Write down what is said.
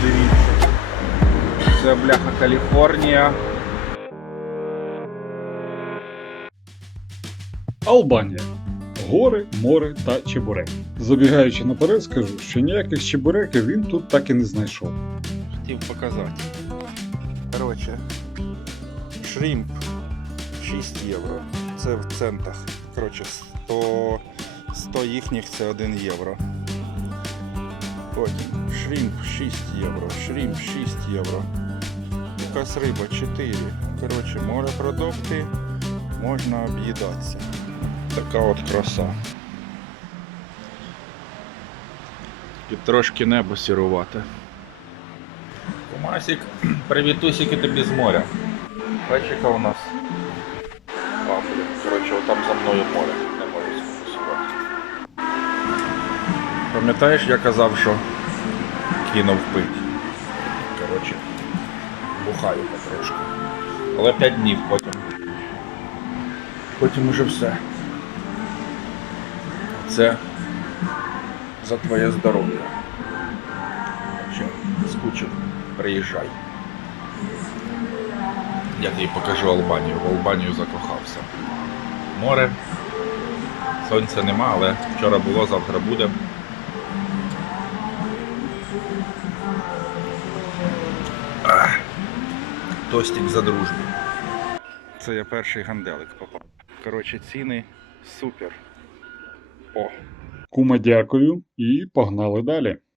Подивіться. Це бляха Каліфорнія. Албанія. Гори, море та чебурек. Забігаючи наперед, скажу, що ніяких чебуреків він тут так і не знайшов. Хотів показати. Коротше, шрімп 6 євро. Це в центах. Коротше, 100, 100 їхніх це 1 євро. Потім шрімп 6 євро, шрімп 6 євро. Якась риба 4. Коротше, морепродукти можна об'їдатися. Така от краса. І трошки небо сірувате. Кумасик, привітусики тобі з моря. Бачиш, яка у нас. А, коротше, там за мною море. Пам'ятаєш, я казав, що кинув пить. Коротше, бухаю потрошку. Але 5 днів потім. Потім уже все. Це за твоє здоров'я. Скучив, приїжджай. Я тобі покажу Албанію. В Албанію закохався. Море. Сонця нема, але вчора було, завтра буде. Тостик за дружбу. Це я перший ганделик попав. Коротше, ціни супер. О, Кума, дякую і погнали далі.